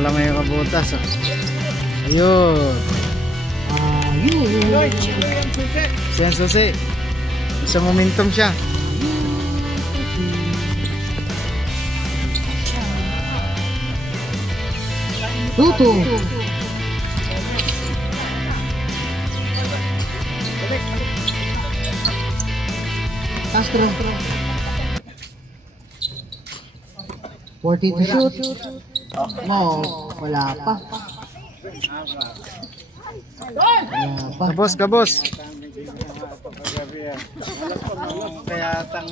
Malamay yung kabutas. Ayun. Ayun. Siyan susi. Isang momentum siya. Tuto. Castro. 40 to shoot. No, wala pa. Kabos, kabos. Kaya tang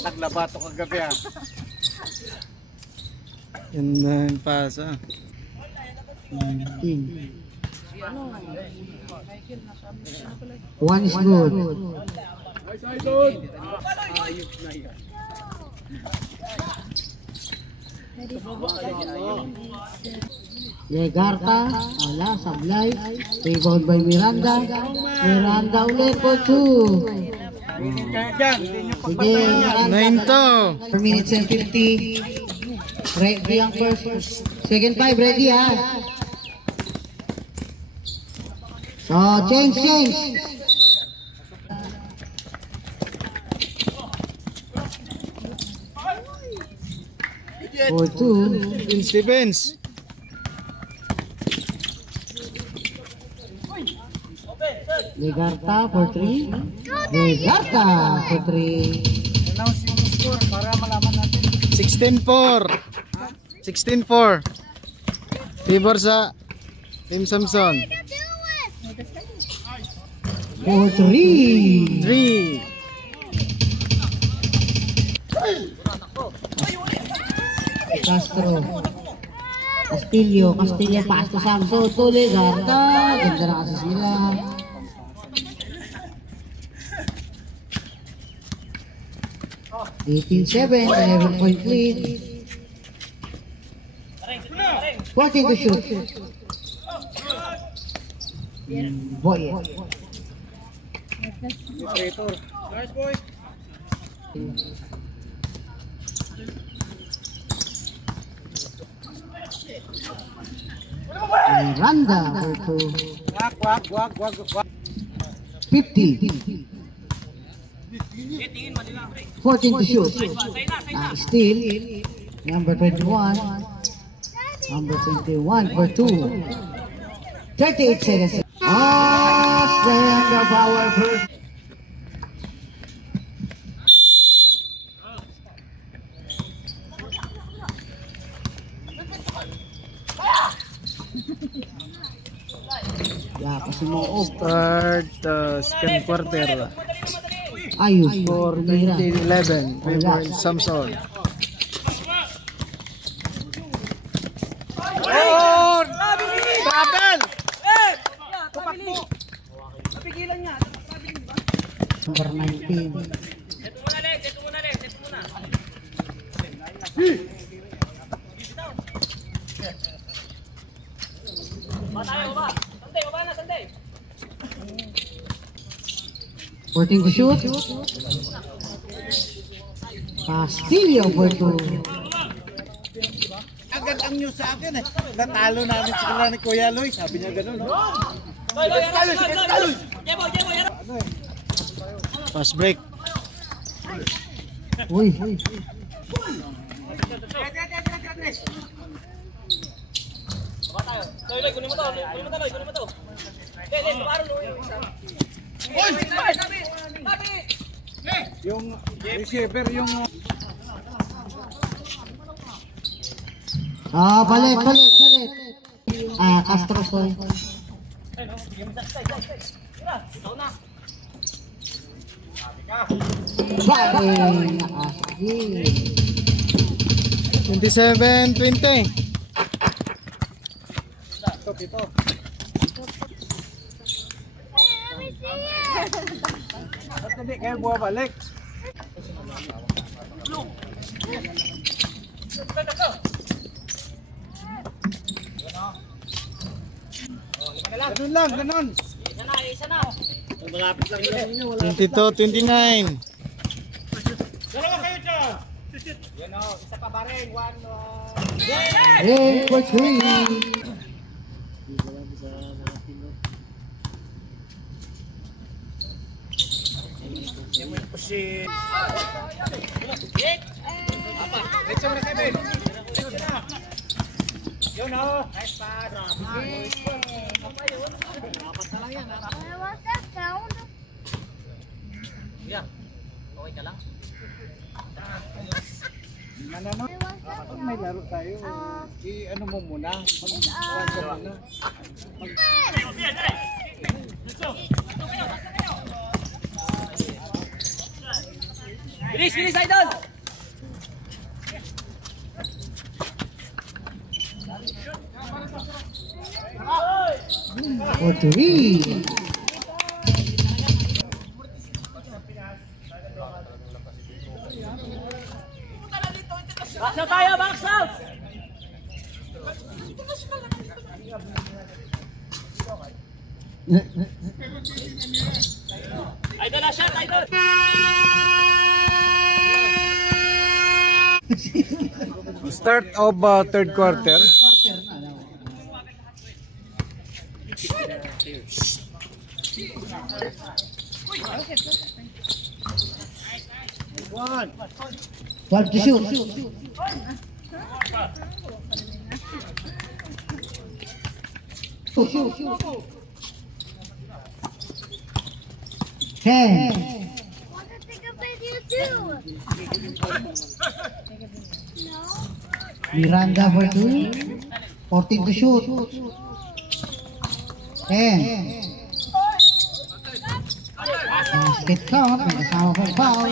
naglabato kagabi ah. Yan na yung pasa. One is good. Yegarta, wala, sablay. Rebound by Miranda. Miranda ulit for 2. Sige, Miranda. 4 minutes and 50. Ready ang first. Second 5, ready ha. So, change. For 2. Stevens. Legarta for 3. Legarta for 3. Announce yung score para malaman natin. 16-4. 16-4. Favor sa Team Samson. For 3. 3. Castro. Castillo pass to Samson. To Legarta. Ganda na kasi sila. 18-7, 11-point lead. 14 to shoot. Boy. Nice boy. Miranda for 2. Wag. 50. 14 to shoot. Steal. Number 21. Number 21 for 2. 38 seconds. Stand the power first. Yeah, kasi mo Start second quarter. ayos. 4-11. Favor Samson. Number 19. Working to shoot. Castillo for 2. Agad ang news sa akin eh. Natalo namin sa kanila ni Kuya Loy. Sabi niya gano'n, no? Fast break. Uy. Yung receiver, yung... Balik. Castro Soy. Balik. 27-20. Ito. Ba't hindi kayo bumabalik? Ganun. 22-29. Dalawa kayo dyan. Game for 3. What's that sound? Pag may laro tayo, i-ano mo muna. Mag-iwan ka muna. Bilis, bilis, idol! For 3. Box out tayo, box out! Idol na shot, idol! Start of third quarter. One. 12 to shoot. Shoot. 10. Want to take a video too? No? Miranda for 2. 14 to shoot. 10. Basket count. May kasama pang foul.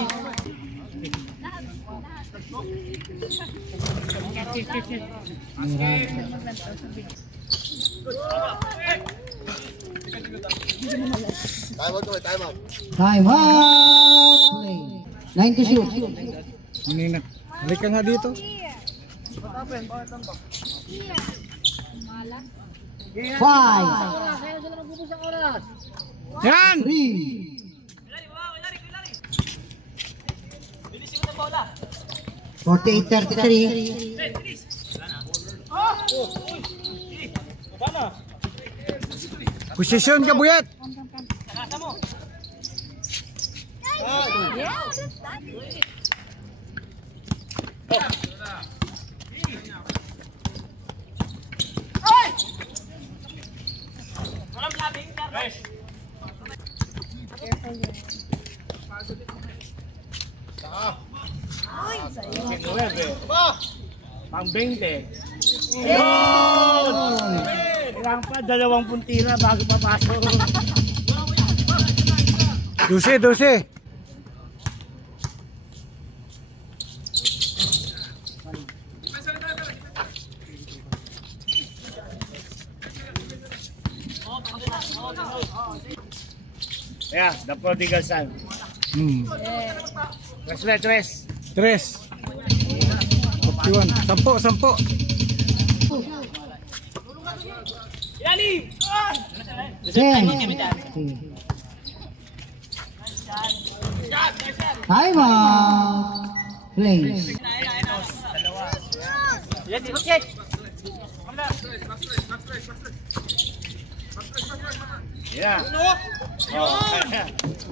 Time out. Play. 9 to shoot. Nina, halika nga dito. Here. 5. Yan! 3. 48-33. Posisyon ka, Buyat! Pang 20. Yun! Kailangan pa 2 puntira bago papasok. 12. Yeah, the prodigal son. Tres. 41. 10. Ilalim! 10. Time out. Plays. Yan, basket! Yeah.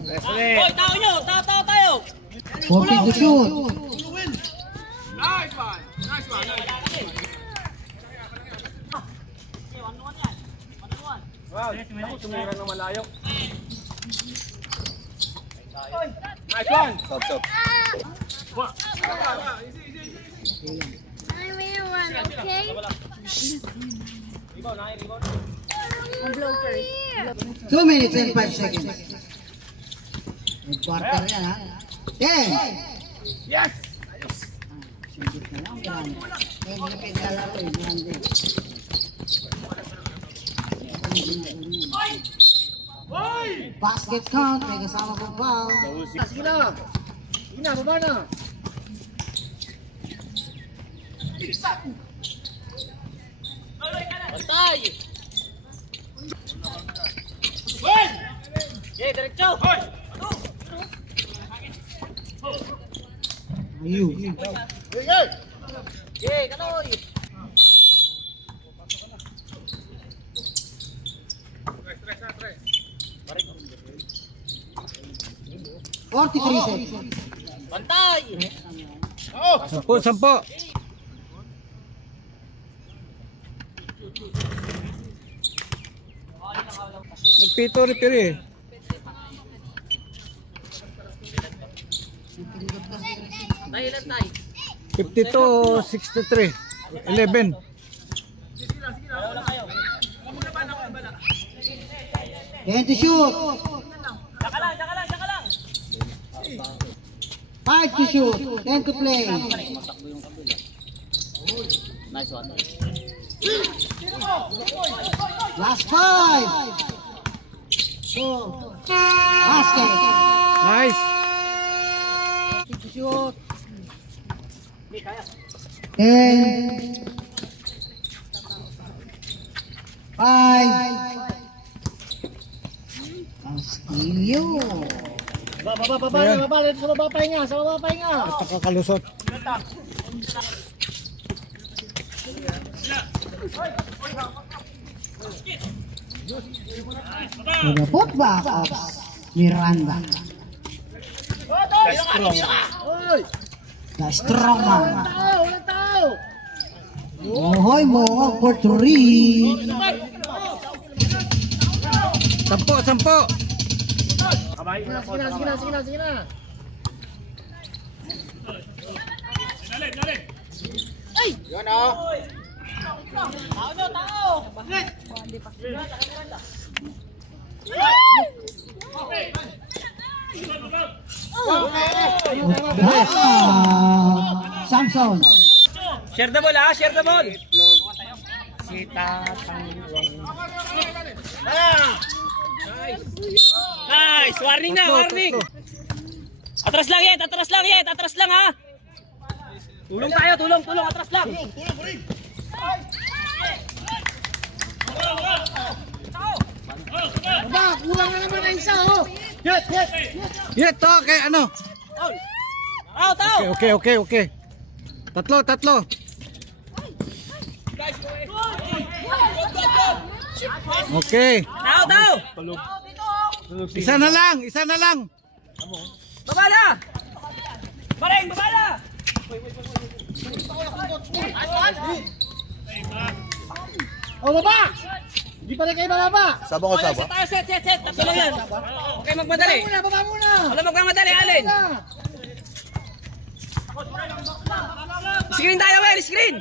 Wesley. Hoy, tao nyo! Tao tayo! 14 to shoot. Wow, tumira ng malayo. Nice one. Stop. I will run, okay? I'm blow first. 2 minutes and 5 seconds. Quarter yan ha. 10. Yes. Singit na lang. Hindi pinalaro eh. Basket count. May kasama kong foul. Sige na. Baba na. Bantay! Hoy! Okay, diretso! Hoy! Ayun. Okay, kanoy. 43 seconds. Bantay. Sampo. Nagpito repair eh. Tay, ilan tay? 52, 63. 11. Ten to shoot. Saka lang. 5 to shoot. 10 to play. Nice one. Last 5. So, basket. Nice. To shoot. 10. 5. Castillo. Sa baba pahinga. Nakakalusot. The putback of Miranda. The strong man. Ohoy mo for 3. Sampo. Sige na. Yun o. Tao. Samson. Share the ball ha, share the ball. Nice, warning na, warning. Atras lang ha. Tulong tayo, tulong, atras lang. Baba, kulang na naman na isa oh. Yeah, to kay ano? Tao. Okay. Tatlo. Okay. Tao. Isa na lang. Baba na. Baba na. Oh, baba! Hindi pa rin kayo bababa. Tayo, set. Tatlo lang yan. Okay, magmadali. Baba muna. Wala magmamadali, Allen. Screen tayo, screen.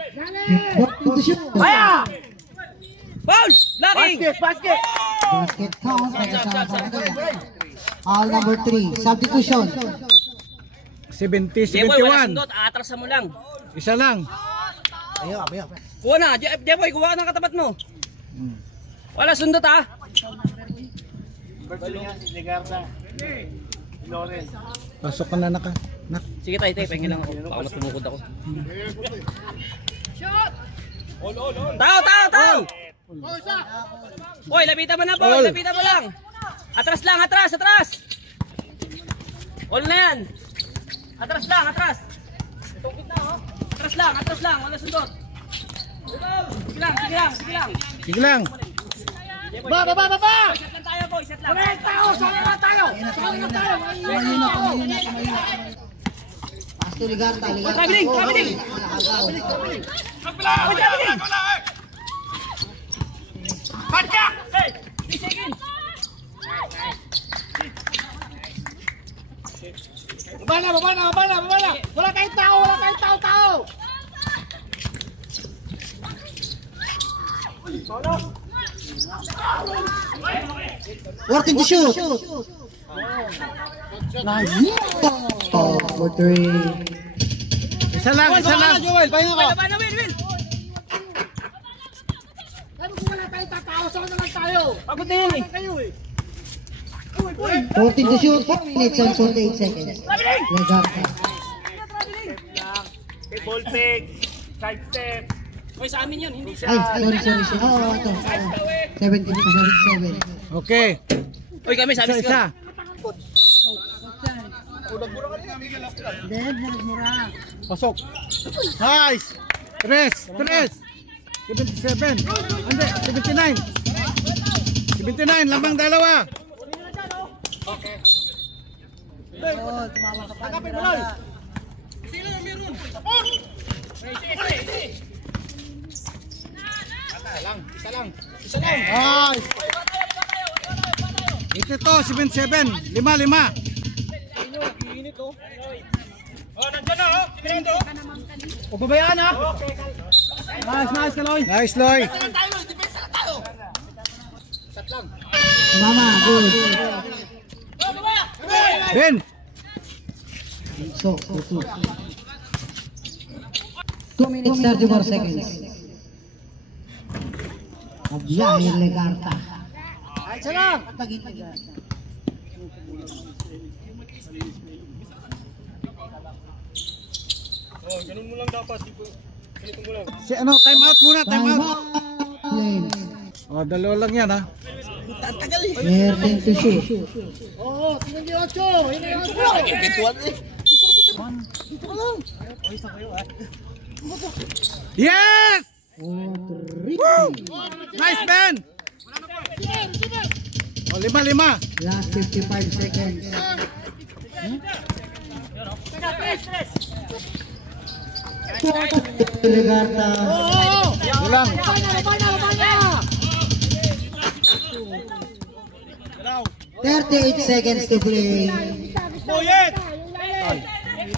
Kaya! Foul! Blocking! Basket! Basket count. All number 3. Substitution. 70, Jeboy, wala 71. sundot. Atrasan mo lang. Isa lang. Kuha na. Jeboy, kuha ka ng katapat mo. Wala sundot ha. Pasok ka na naka. Sige tayo, pahingin lang ako. Baka matumukod ako. Tao! Hoy, lapitan mo na po. All. Lapitan mo lang. Atras lang. All na yan. Atras lang. Atras lang. Wala sundot. Sige lang. Sige lang. Baba! Set lang tayo, boy. Set lang. Sali na tayo! Pasto Ligarta. Traveling. Hey, 3 seconds. Baba na! Wala tayong tao! Working to shoot. Oh, for 3. Isa lang. Joel, pahinga ka! Baba na, Will. Sabi ko wala tayong tatao, saan na lang tayo? Pagod na yan eh. Kayo eh! 14 to shoot. 4 minutes and 48 seconds. Ligarta. Ball fake. Side step. Hoy, sa amin yun. Hindi siya. Ay, sorry. Oo, ito. 17 to 47. Okay. Hoy, kami sabi Isa. ko. Pasok. Nice. 3. 77. Hindi, 79. 79, lamang dalawa. Nice. Ito to, 77. 5. Pababayaan ha. Nice, Kaloy. Nice, Loy. Mama, good. Ben. So, 2 minutes 34 seconds. Abiyahir Legarta. Ay, salang. Si ano, time out muna, time Time out. Flames. Oh, dalawa lang yan ha. Player 10 to shoot. Oo, tingnan niyo 8. Yun yung 8. Yes! 3. Nice, Ben! Oh, 5. Last 55 seconds. Legarta. Ulang. 38 seconds to play.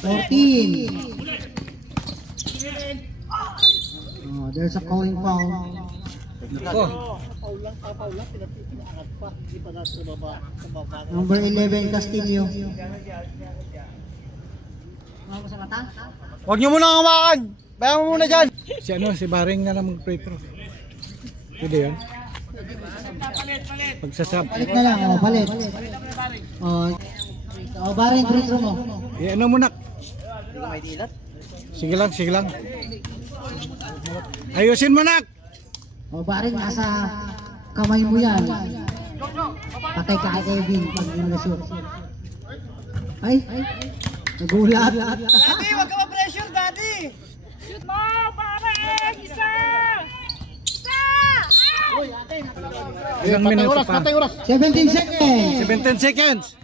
14. Oh, there's a calling foul. Oh, Number 11, Castillo. Huwag niyo muna hawakan. Bayan mo muna dyan. si ano, si Baring na lang mag-free throw. Pwede yan. Pagsasab. Palit na lang, oh, palit. Oh, Baring, free throw mo. Ano muna? Sige lang. Ayusin mo nak. Oh, Baring, nasa kamay mo yan. Patay ka kay Kevin pag nag-shoot. Ay, nagulat. Daddy, huwag ka ma-pressure, Daddy. Shoot mo, pare! Isa! Ilang minuto pa? Patay oras. 17 seconds. 17 seconds.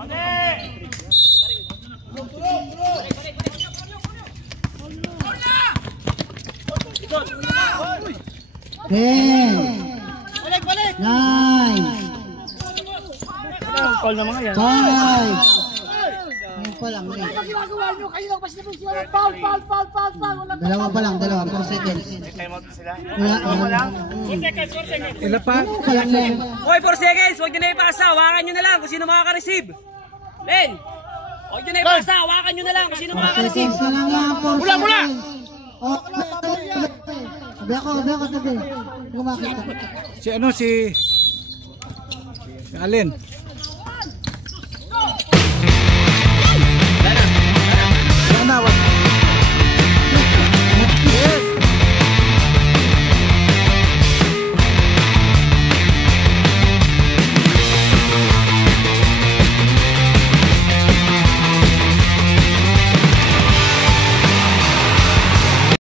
Balik. 9. Call na mga yan. 5. Ngayon pa lang. Ginagawa niyo, kayo lang basta po sila. Foul. Dalawa pa lang, 4 seconds. Wala. Ilan pa? Pa lang yan. Okay, 4 seconds. Huwag nyo na ipasa. Hawakan nyo na lang kung sino makaka-receive. Len! Huwag nyo na ipasa. Hawakan nyo na lang kung sino makaka-receive. Seconds na lang yan. 4 Mula! seconds. Oh, tabi ako, tabi. Hindi ko makita. Si ano, si Alin.